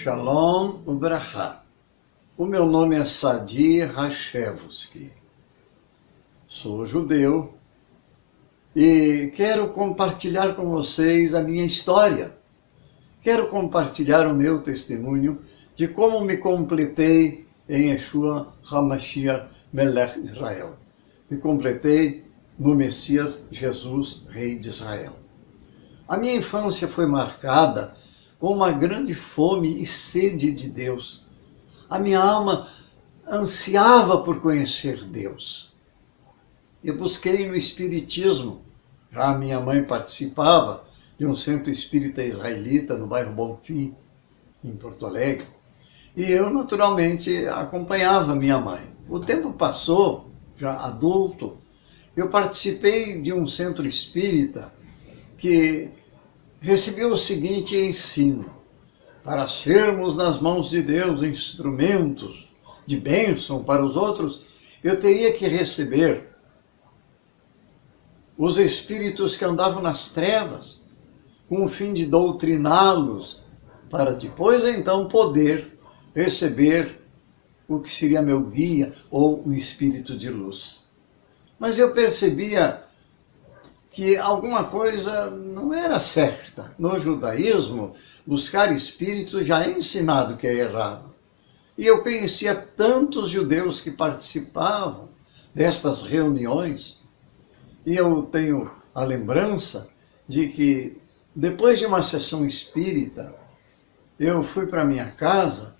Shalom Ubrahá. O meu nome é Sadi Hashevsky. Sou judeu e quero compartilhar com vocês a minha história. Quero compartilhar o meu testemunho de como me completei em Yeshua HaMashiach Melech Israel. Me completei no Messias Jesus, Rei de Israel. A minha infância foi marcada com uma grande fome e sede de Deus. A minha alma ansiava por conhecer Deus. Eu busquei no Espiritismo. Já a minha mãe participava de um centro espírita israelita no bairro Bonfim, em Porto Alegre. E eu, naturalmente, acompanhava minha mãe. O tempo passou, já adulto, eu participei de um centro espírita que recebeu o seguinte ensino: para sermos nas mãos de Deus instrumentos de bênção para os outros, eu teria que receber os espíritos que andavam nas trevas, com o fim de doutriná-los, para depois então poder receber o que seria meu guia ou um espírito de luz. Mas eu percebia que alguma coisa não era certa. No judaísmo, buscar espírito já é ensinado que é errado. E eu conhecia tantos judeus que participavam destas reuniões, e eu tenho a lembrança de que, depois de uma sessão espírita, eu fui para minha casa.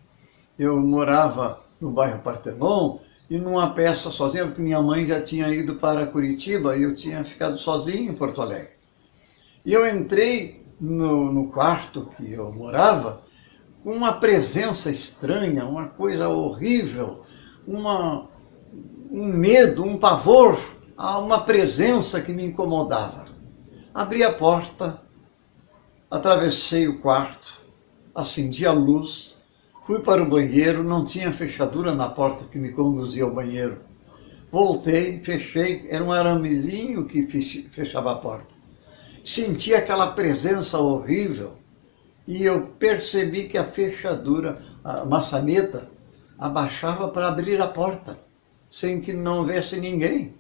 Eu morava no bairro Partenon, e numa peça sozinha, porque minha mãe já tinha ido para Curitiba e eu tinha ficado sozinho em Porto Alegre. E eu entrei no quarto que eu morava com uma presença estranha, uma coisa horrível, um medo, um pavor, uma presença que me incomodava. Abri a porta, atravessei o quarto, acendi a luz, fui para o banheiro, não tinha fechadura na porta que me conduzia ao banheiro. Voltei, fechei, era um aramezinho que fechava a porta. Senti aquela presença horrível e eu percebi que a fechadura, a maçaneta, abaixava para abrir a porta, sem que não houvesse ninguém.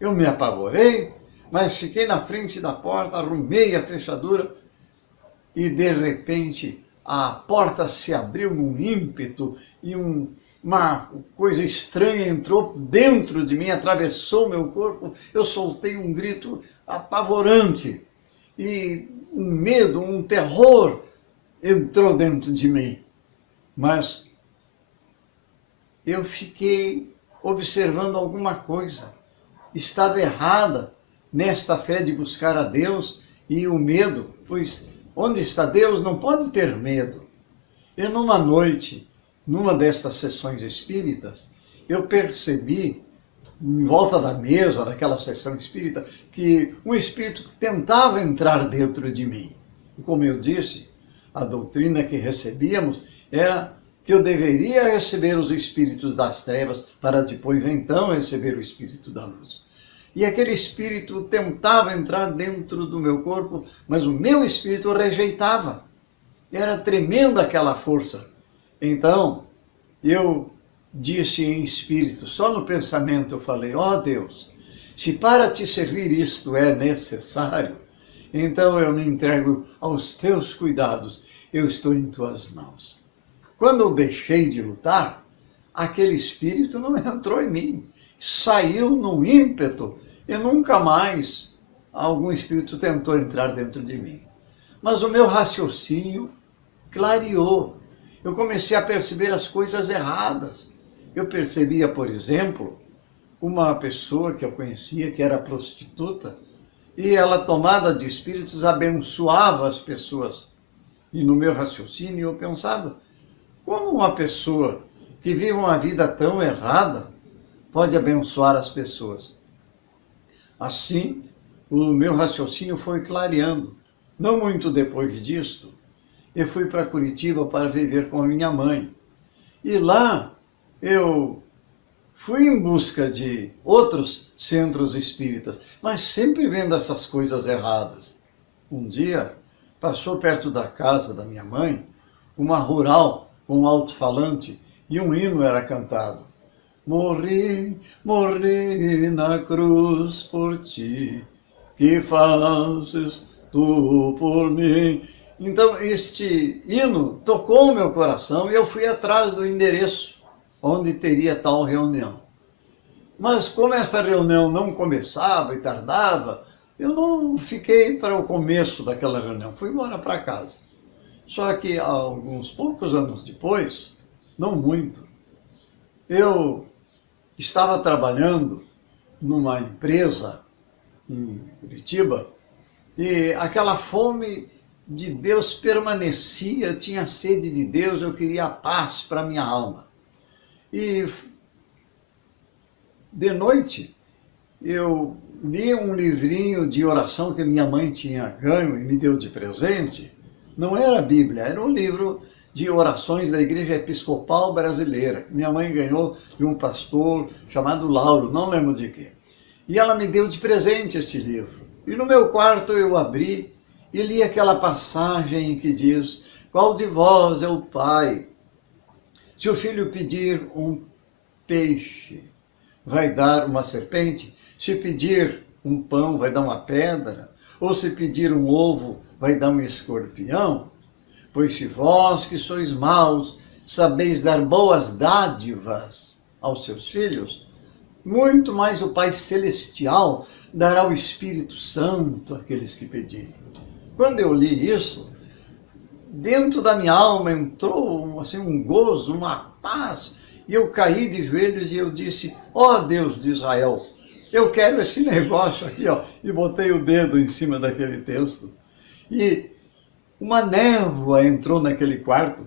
Eu me apavorei, mas fiquei na frente da porta, arrumei a fechadura e, de repente, a porta se abriu num ímpeto e uma coisa estranha entrou dentro de mim, atravessou meu corpo. Eu soltei um grito apavorante e um medo, um terror entrou dentro de mim. Mas eu fiquei observando alguma coisa. Estava errada nesta fé de buscar a Deus e o medo, pois onde está Deus não pode ter medo. E numa noite, numa destas sessões espíritas, eu percebi, em volta da mesa daquela sessão espírita, que um espírito tentava entrar dentro de mim. E como eu disse, a doutrina que recebíamos era que eu deveria receber os espíritos das trevas para depois então receber o espírito da luz. E aquele espírito tentava entrar dentro do meu corpo, mas o meu espírito rejeitava. Era tremenda aquela força. Então, eu disse em espírito, só no pensamento eu falei: ó Deus, se para te servir isto é necessário, então eu me entrego aos teus cuidados, eu estou em tuas mãos. Quando eu deixei de lutar, aquele espírito não entrou em mim, saiu num ímpeto e nunca mais algum espírito tentou entrar dentro de mim. Mas o meu raciocínio clareou. Eu comecei a perceber as coisas erradas. Eu percebia, por exemplo, uma pessoa que eu conhecia, que era prostituta, e ela, tomada de espíritos, abençoava as pessoas. E no meu raciocínio eu pensava: como uma pessoa que vive uma vida tão errada pode abençoar as pessoas? Assim, o meu raciocínio foi clareando. Não muito depois disto, eu fui para Curitiba para viver com a minha mãe. E lá eu fui em busca de outros centros espíritas, mas sempre vendo essas coisas erradas. Um dia, passou perto da casa da minha mãe uma rural com um alto-falante, e um hino era cantado. Morri, morri na cruz por ti, que fazes tu por mim. Então este hino tocou o meu coração e eu fui atrás do endereço onde teria tal reunião. Mas como esta reunião não começava e tardava, eu não fiquei para o começo daquela reunião, fui embora para casa. Só que alguns poucos anos depois, não muito, eu estava trabalhando numa empresa em Curitiba e aquela fome de Deus permanecia, eu tinha sede de Deus, eu queria paz para minha alma. E de noite eu li um livrinho de oração que minha mãe tinha ganho e me deu de presente. Não era a Bíblia, era um livro de orações da Igreja Episcopal Brasileira, que minha mãe ganhou de um pastor chamado Lauro, não lembro de quê. E ela me deu de presente este livro. E no meu quarto eu abri e li aquela passagem em que diz: qual de vós é o pai? Se o filho pedir um peixe, vai dar uma serpente? Se pedir um pão, vai dar uma pedra? Ou se pedir um ovo, vai dar um escorpião? Pois se vós que sois maus, sabeis dar boas dádivas aos seus filhos, muito mais o Pai Celestial dará o Espírito Santo àqueles que pedirem. Quando eu li isso, dentro da minha alma entrou assim, um gozo, uma paz, e eu caí de joelhos e eu disse: ó Deus de Israel, eu quero esse negócio aqui, ó. E botei o dedo em cima daquele texto. E uma névoa entrou naquele quarto.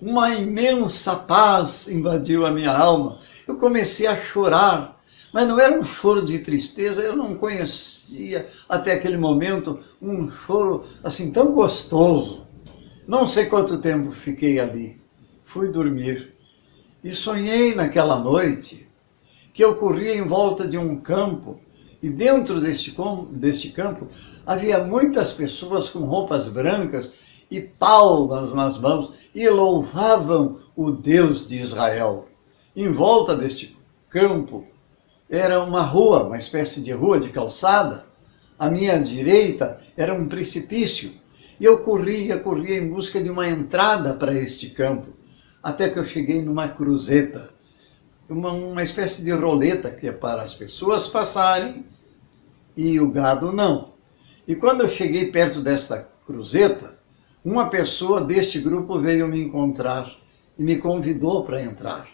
Uma imensa paz invadiu a minha alma. Eu comecei a chorar, mas não era um choro de tristeza, eu não conhecia até aquele momento um choro assim tão gostoso. Não sei quanto tempo fiquei ali. Fui dormir e sonhei naquela noite que eu corria em volta de um campo, e dentro deste campo havia muitas pessoas com roupas brancas e palmas nas mãos e louvavam o Deus de Israel. Em volta deste campo era uma rua, uma espécie de rua de calçada. À minha direita era um precipício e eu corria em busca de uma entrada para este campo, até que eu cheguei numa cruzeta, uma espécie de roleta que é para as pessoas passarem e o gado não. E quando eu cheguei perto desta cruzeta, uma pessoa deste grupo veio me encontrar e me convidou para entrar.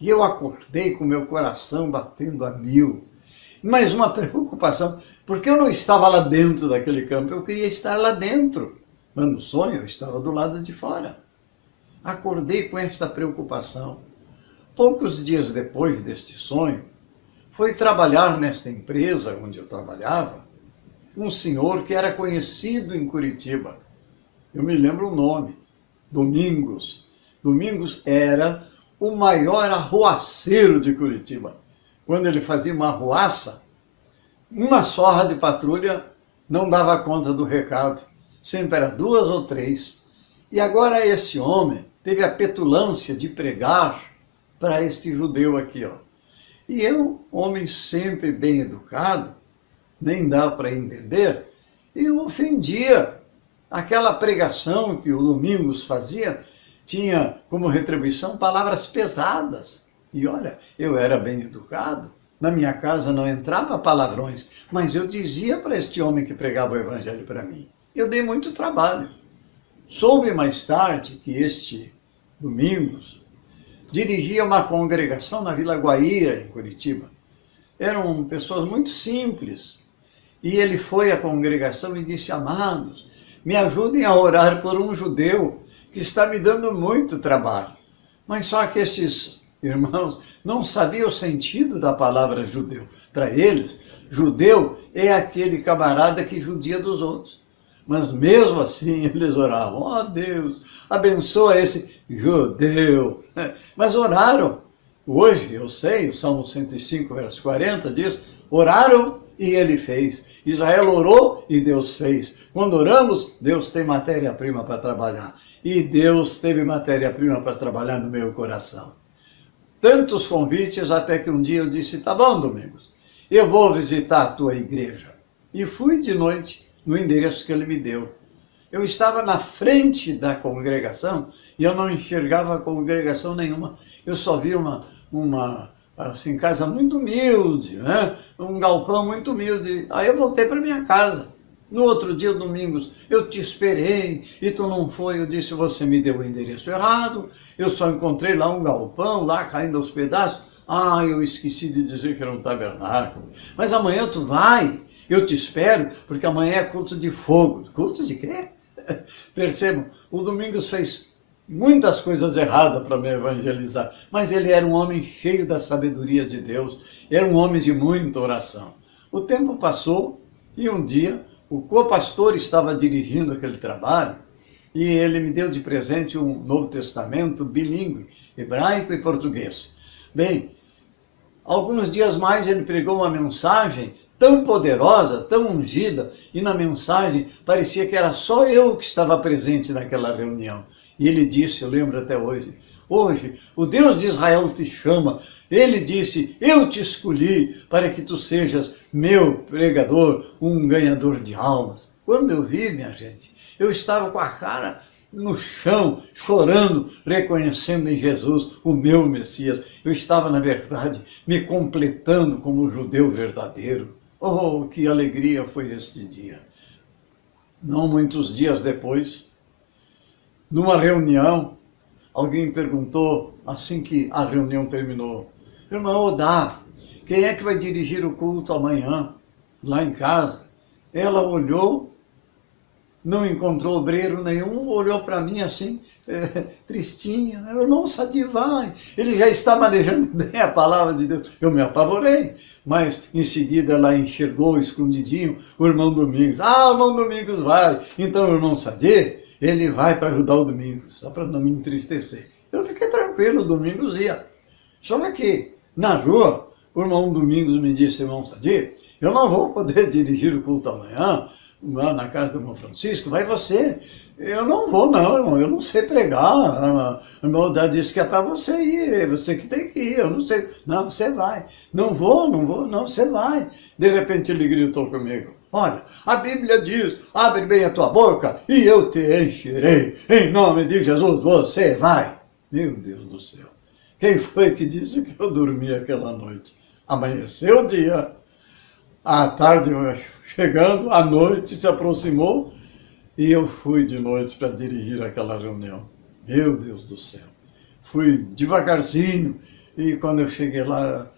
E eu acordei com meu coração batendo a mil. Mas uma preocupação, porque eu não estava lá dentro daquele campo, eu queria estar lá dentro. Mas no sonho eu estava do lado de fora. Acordei com esta preocupação. Poucos dias depois deste sonho, foi trabalhar nesta empresa onde eu trabalhava um senhor que era conhecido em Curitiba. Eu me lembro o nome, Domingos. Domingos era o maior arruaceiro de Curitiba. Quando ele fazia uma arruaça, uma só de patrulha não dava conta do recado. Sempre era 2 ou 3. E agora este homem teve a petulância de pregar para este judeu aqui, ó. E eu, homem sempre bem educado, nem dá para entender, eu ofendia. Aquela pregação que o Domingos fazia tinha como retribuição palavras pesadas. E olha, eu era bem educado, na minha casa não entrava palavrões, mas eu dizia para este homem que pregava o evangelho para mim. Eu dei muito trabalho. Soube mais tarde que este Domingos dirigia uma congregação na Vila Guaíra, em Curitiba. Eram pessoas muito simples. E ele foi à congregação e disse: amados, me ajudem a orar por um judeu que está me dando muito trabalho. Mas só que estes irmãos não sabiam o sentido da palavra judeu. Para eles, judeu é aquele camarada que judia dos outros. Mas mesmo assim eles oravam: ó Deus, abençoa esse judeu. Mas oraram. Hoje, eu sei, o Salmo 105, verso 40 diz: oraram E ele fez. Israel orou e Deus fez. Quando oramos, Deus tem matéria-prima para trabalhar. E Deus teve matéria-prima para trabalhar no meu coração. Tantos convites até que um dia eu disse, tá bom, Domingos, eu vou visitar a tua igreja. E fui de noite no endereço que ele me deu. Eu estava na frente da congregação e eu não enxergava congregação nenhuma. Eu só vi uma assim, casa muito humilde, né? Um galpão muito humilde. Aí eu voltei para minha casa. No outro dia, Domingos, eu te esperei e tu não foi. Eu disse, você me deu o endereço errado. Eu só encontrei lá um galpão, lá caindo aos pedaços. Ah, eu esqueci de dizer que era um tabernáculo. Mas amanhã tu vai, eu te espero, porque amanhã é culto de fogo. Culto de quê? Percebam, o Domingos fez muitas coisas erradas para me evangelizar, mas ele era um homem cheio da sabedoria de Deus, era um homem de muita oração. O tempo passou e um dia o co-pastor estava dirigindo aquele trabalho e ele me deu de presente um Novo Testamento bilíngue, hebraico e português. Bem, alguns dias mais ele pregou uma mensagem tão poderosa, tão ungida, e na mensagem parecia que era só eu que estava presente naquela reunião. E ele disse, eu lembro até hoje, o Deus de Israel te chama. Ele disse, eu te escolhi para que tu sejas meu pregador, um ganhador de almas. Quando eu vi, minha gente, eu estava com a cara no chão, chorando, reconhecendo em Jesus o meu Messias. Eu estava, na verdade, me completando como judeu verdadeiro. Oh, que alegria foi este dia! Não muitos dias depois, numa reunião, alguém perguntou, assim que a reunião terminou, irmão Odá, quem é que vai dirigir o culto amanhã, lá em casa? Ela olhou, não encontrou obreiro nenhum, olhou para mim assim, tristinha, né? Irmão Sadi vai, ele já está manejando bem a palavra de Deus. Eu me apavorei, mas em seguida ela enxergou escondidinho o irmão Domingos. Ah, o irmão Domingos vai, então o irmão Sadi, ele vai para ajudar o Domingos, só para não me entristecer. Eu fiquei tranquilo, o Domingos ia. Só que na rua, o irmão Domingos me disse, irmão Sadi, eu não vou poder dirigir o culto amanhã, lá na casa do irmão Francisco, vai você. Eu não vou não, irmão, eu não sei pregar. O irmão disse que é para você ir, você que tem que ir, eu não sei. Não, você vai. Não vou, não, você vai. De repente ele gritou comigo, olha, a Bíblia diz, abre bem a tua boca e eu te encherei. Em nome de Jesus, você vai. Meu Deus do céu. Quem foi que disse que eu dormi aquela noite? Amanheceu o dia. À tarde, chegando, a noite se aproximou e eu fui de noite para dirigir aquela reunião. Meu Deus do céu. Fui devagarzinho e quando eu cheguei lá,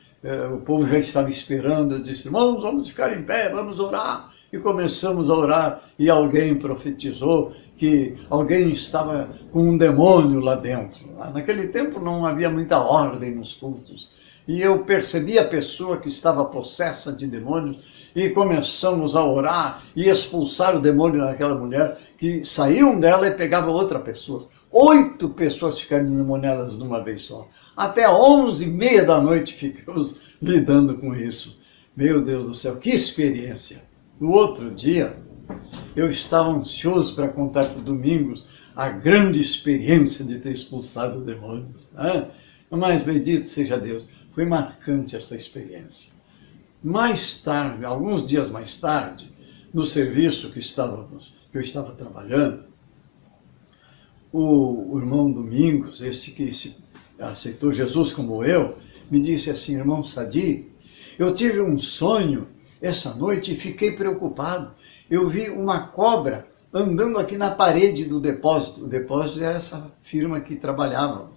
o povo já estava esperando. Eu disse, irmãos, vamos ficar em pé, vamos orar. E começamos a orar e alguém profetizou que alguém estava com um demônio lá dentro. Naquele tempo não havia muita ordem nos cultos. E eu percebi a pessoa que estava possessa de demônios e começamos a orar e expulsar o demônio daquela mulher, que saíam dela e pegavam outra pessoa. 8 pessoas ficaram endemoniadas de uma vez só. Até 11h30 da noite ficamos lidando com isso. Meu Deus do céu, que experiência! No outro dia, eu estava ansioso para contar para o Domingos a grande experiência de ter expulsado o demônio, né? Mas bendito seja Deus, foi marcante essa experiência. Mais tarde, alguns dias mais tarde, no serviço que eu estava trabalhando, o irmão Domingos, esse que aceitou Jesus como eu, me disse assim, irmão Sadi, eu tive um sonho essa noite e fiquei preocupado. Eu vi uma cobra andando aqui na parede do depósito. O depósito era essa firma que trabalhava,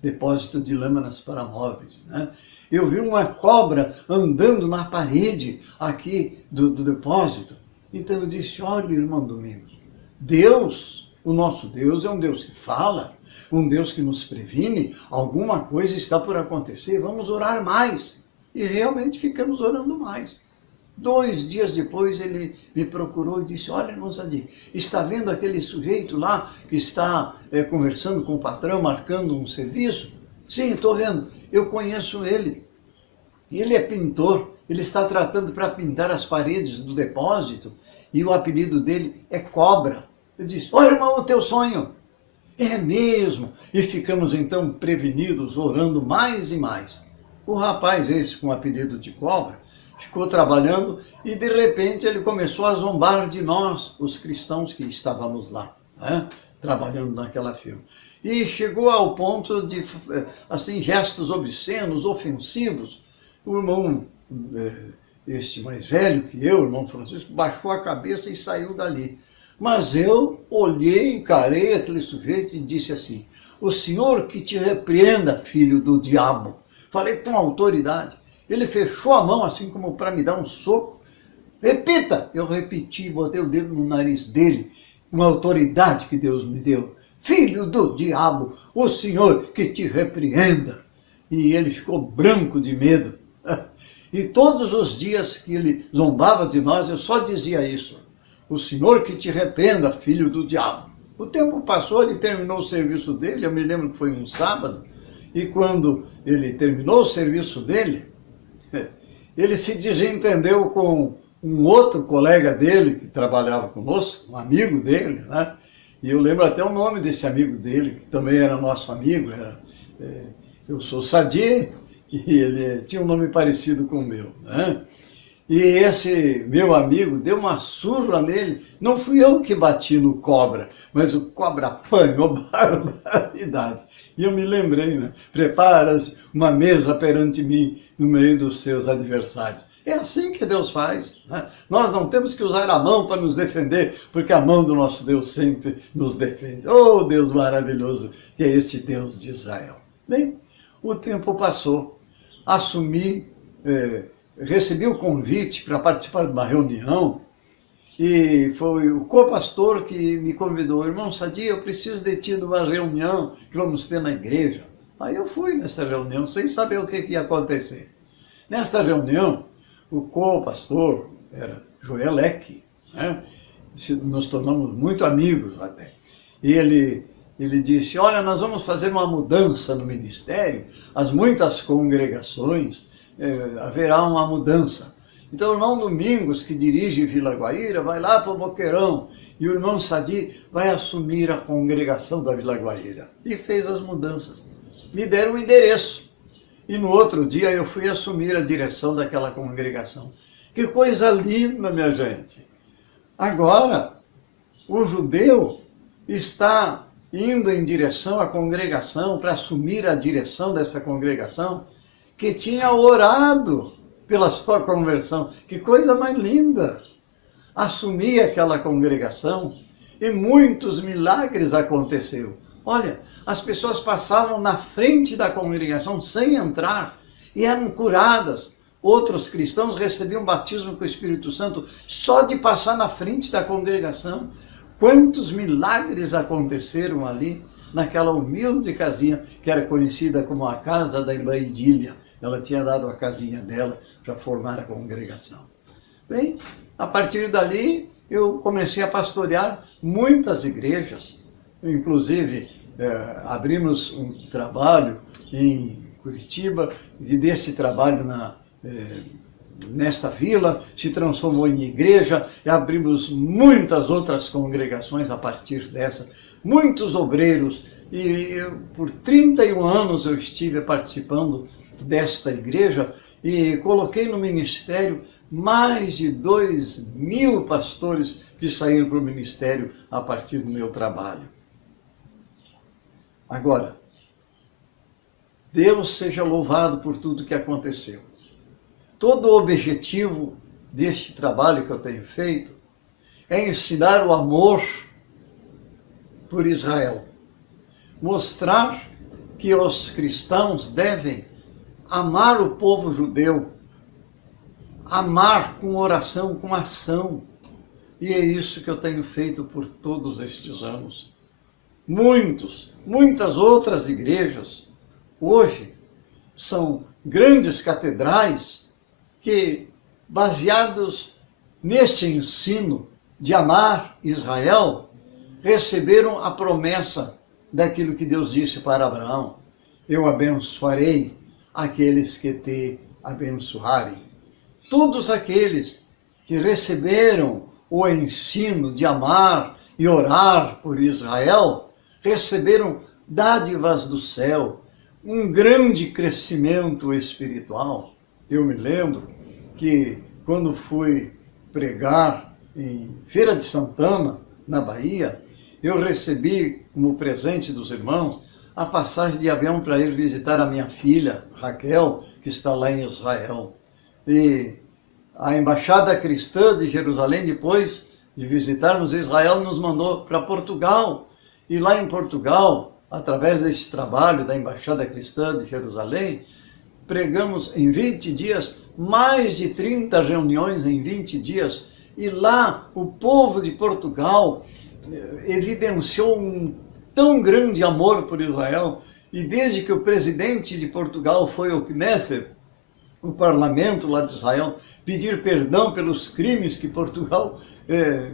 depósito de lâminas para móveis, né? Eu vi uma cobra andando na parede aqui do depósito. Então eu disse, olha, irmão Domingos, Deus, o nosso Deus é um Deus que fala, um Deus que nos previne, alguma coisa está por acontecer, vamos orar mais. E realmente ficamos orando mais. 2 dias depois ele me procurou e disse, olha, irmão Sadi, está vendo aquele sujeito lá que está conversando com o patrão, marcando um serviço? Sim, estou vendo, eu conheço ele. Ele é pintor, Ele está tratando para pintar as paredes do depósito e o apelido dele é Cobra. Eu disse, ô irmão, o teu sonho. É mesmo. E ficamos então prevenidos, orando mais e mais. O rapaz esse com o apelido de Cobra ficou trabalhando e de repente ele começou a zombar de nós, os cristãos que estávamos lá, né, trabalhando naquela firma. E chegou ao ponto de, assim, gestos obscenos, ofensivos. O irmão, este mais velho que eu, o irmão Francisco, baixou a cabeça e saiu dali. Mas eu olhei, encarei aquele sujeito e disse assim, o Senhor que te repreenda, filho do diabo. Falei com autoridade. Ele fechou a mão assim como para me dar um soco. Repita! Eu repeti, botei o dedo no nariz dele, com a autoridade que Deus me deu. Filho do diabo, o Senhor que te repreenda. E ele ficou branco de medo. E todos os dias que ele zombava de nós, eu só dizia isso. O Senhor que te repreenda, filho do diabo. O tempo passou, ele terminou o serviço dele, eu me lembro que foi um sábado, e quando ele terminou o serviço dele, ele se desentendeu com um outro colega dele, que trabalhava conosco, um amigo dele, né? E eu lembro até o nome desse amigo dele, que também era nosso amigo, eu sou Sadi, e ele tinha um nome parecido com o meu, né? E esse meu amigo deu uma surra nele. Não fui eu que bati no Cobra, mas o Cobra apanhou barbaridade. E eu me lembrei, né? Prepara-se uma mesa perante mim no meio dos seus adversários. É assim que Deus faz, né? Nós não temos que usar a mão para nos defender, porque a mão do nosso Deus sempre nos defende. Oh, Deus maravilhoso, que é este Deus de Israel. Bem, o tempo passou, assumi... recebi o convite para participar de uma reunião e foi o co-pastor que me convidou. Irmão Sadi, eu preciso de ti numa reunião que vamos ter na igreja. Aí eu fui nessa reunião sem saber o que ia acontecer. Nesta reunião, o co-pastor era Joelec, né? Nos tornamos muito amigos até. E ele disse, olha, nós vamos fazer uma mudança no ministério, as muitas congregações, haverá uma mudança. Então o irmão Domingos, que dirige Vila Guaíra, vai lá para o Boqueirão, e o irmão Sadi vai assumir a congregação da Vila Guaíra. E fez as mudanças. Me deram um endereço. E no outro dia eu fui assumir a direção daquela congregação. Que coisa linda, minha gente! Agora, o judeu está indo em direção à congregação, para assumir a direção dessa congregação, que tinha orado pela sua conversão. Que coisa mais linda! Assumi aquela congregação e muitos milagres aconteceram. Olha, as pessoas passavam na frente da congregação sem entrar e eram curadas. Outros cristãos recebiam batismo com o Espírito Santo só de passar na frente da congregação. Quantos milagres aconteceram ali, naquela humilde casinha que era conhecida como a casa da irmã Idília. Ela tinha dado a casinha dela para formar a congregação. Bem, a partir dali eu comecei a pastorear muitas igrejas. Inclusive, abrimos um trabalho em Curitiba, e desse trabalho nesta vila se transformou em igreja, e abrimos muitas outras congregações a partir dessa, muitos obreiros, e por 31 anos eu estive participando desta igreja e coloquei no ministério mais de 2.000 pastores que saíram para o ministério a partir do meu trabalho. Agora, Deus seja louvado por tudo que aconteceu. Todo o objetivo deste trabalho que eu tenho feito é ensinar o amor por Israel. Mostrar que os cristãos devem amar o povo judeu, amar com oração, com ação. E é isso que eu tenho feito por todos estes anos. Muitas outras igrejas, hoje, são grandes catedrais que, baseados neste ensino de amar Israel, receberam a promessa daquilo que Deus disse para Abraão: eu abençoarei aqueles que te abençoarem, todos aqueles que receberam o ensino de amar e orar por Israel, receberam dádivas do céu, um grande crescimento espiritual. Eu me lembro que quando fui pregar em Feira de Santana, na Bahia, eu recebi como presente dos irmãos a passagem de avião para ir visitar a minha filha, Raquel, que está lá em Israel. E a Embaixada Cristã de Jerusalém, depois de visitarmos Israel, nos mandou para Portugal. E lá em Portugal, através desse trabalho da Embaixada Cristã de Jerusalém, pregamos em 20 dias, mais de 30 reuniões em 20 dias. E lá o povo de Portugal evidenciou um tão grande amor por Israel. E desde que o presidente de Portugal foi ao Knesset, o parlamento lá de Israel, pedir perdão pelos crimes que Portugal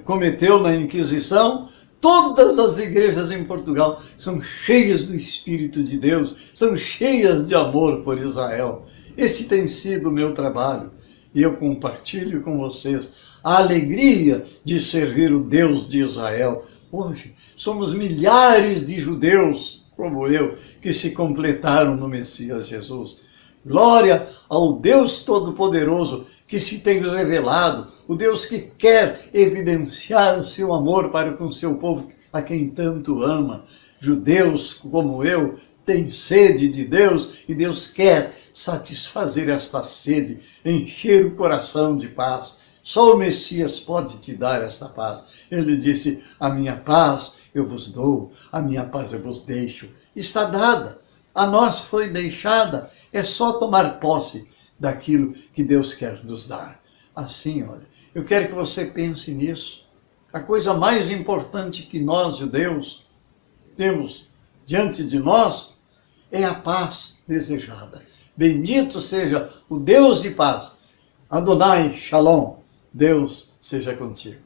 cometeu na Inquisição, todas as igrejas em Portugal são cheias do Espírito de Deus, são cheias de amor por Israel. Esse tem sido o meu trabalho e eu compartilho com vocês a alegria de servir o Deus de Israel. Hoje somos milhares de judeus, como eu, que se completaram no Messias Jesus. Glória ao Deus Todo-Poderoso que se tem revelado, o Deus que quer evidenciar o seu amor para com o seu povo, a quem tanto ama. Judeus como eu têm sede de Deus e Deus quer satisfazer esta sede, encher o coração de paz. Só o Messias pode te dar essa paz. Ele disse, a minha paz eu vos dou, a minha paz eu vos deixo. Está dada. A nós foi deixada, é só tomar posse daquilo que Deus quer nos dar. Assim, olha, eu quero que você pense nisso. A coisa mais importante que nós, judeus, temos diante de nós é a paz desejada. Bendito seja o Deus de paz. Adonai Shalom, Deus seja contigo.